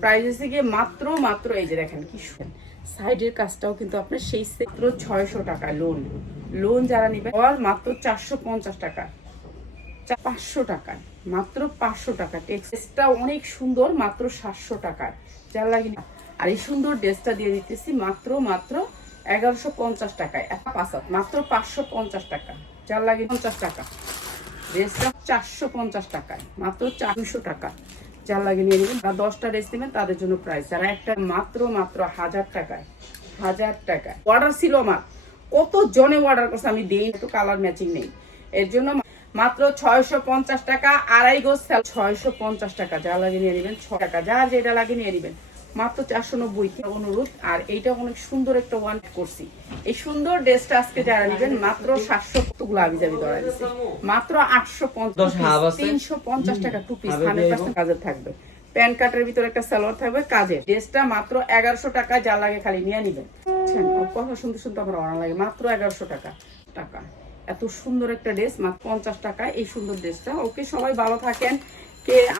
Price হচ্ছে গিয়ে মাত্র মাত্র এই যে দেখেন কি সাইডের কাজটাও কিন্তু আপনার সেই মাত্র 600 টাকা লোন যারা নিবে মাত্র 450 টাকা 500 টাকা মাত্র 500 টাকা টেক্সটা অনেক সুন্দর মাত্র 700 টাকায় যার লাগে আর এই সুন্দর ড্রেসটা দিয়ে দিতেছি মাত্র মাত্র 1150 টাকায় মাত্র 550 টাকা যার লাগে 50 টাকা ড্রেসটা 450 টাকায় মাত্র 400 টাকা যার লাগে নিয়ে নেবেন। আর 10টা ড্রেস নেবেন তাদের জন্য প্রাইস যারা একটা মাত্র মাত্র 1000 টাকায় অর্ডার ছিল আমার কত জনে অর্ডার করছে আমি দেই একটু কালার ম্যাচিং নেই এর জন্য মাত্র 650 টাকা আড়াই গজ 650 টাকা যা লাগে নিয়ে নেবেন 6 টাকা যার যেটা লাগে নিয়ে নেবেন মাত্র 490 অনুরোধ। আর এইটা অনেক সুন্দর একটা ওয়ান করছি এই সুন্দর ড্রেসটা আজকে যারা নেবেন মাত্র 700 গুলাবি যাবি ধরা দিচ্ছে মাত্র 850 350 টাকা টু পিস 100% কাজের থাকবে প্যান্ট কাটের ভিতরে একটা সালোয়ার থাকবে কাজের ড্রেসটা মাত্র 1100 টাকা যা লাগে খালি নিয়ে নেবেন। কথা শুনতে শুনতে আমার অনা লাগে মাত্র 1100 টাকা এত সুন্দর একটা ড্রেস মাত্র 50 টাকা এই সুন্দর ড্রেসটা। ওকে সবাই ভালো থাকেন কে